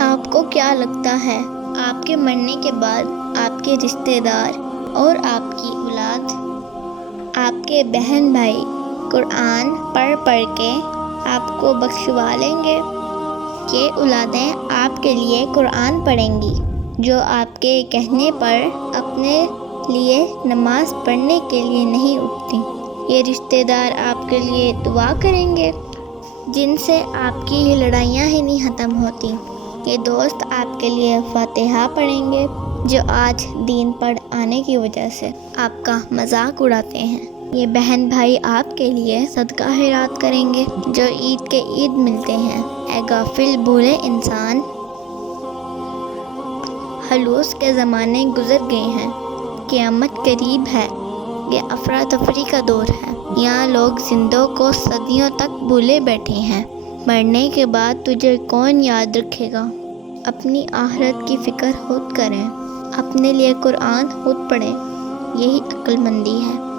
آپ کو کیا لگتا ہے آپ کے مرنے کے بعد آپ کے رشتہ دار اور آپ کی اولاد آپ کے بہن بھائی قرآن پڑھ کے آپ کو بخشوا لیں گے؟ یہ اولادیں آپ کے لیے قرآن پڑھیں گی جو آپ کے کہنے پر اپنے لیے نماز پڑھنے کے لیے نہیں اٹھتی؟ یہ رشتہ دار آپ کے لیے دعا کریں گے جن سے آپ کی لڑائیاں ہی نہیں ختم ہوتی؟ یہ دوست آپ کے لیے فاتحہ پڑھیں گے جو آج دین پر آنے کی وجہ سے آپ کا مذاق اڑاتے ہیں؟ یہ بہن بھائی آپ کے لیے صدقہ خیرات کریں گے جو عید کے عید ملتے ہیں؟ اے غافل بھولے انسان، حلوس کے زمانے گزر گئے ہیں، قیامت قریب ہے، یہ افراتفری کا دور ہے، یہاں لوگ زندوں کو صدیوں تک بھولے بیٹھے ہیں، مرنے کے بعد تجھے کون یاد رکھے گا؟ اپنی آخرت کی فکر خود کریں، اپنے لیے قرآن خود پڑھیں، یہی عقل مندی ہے۔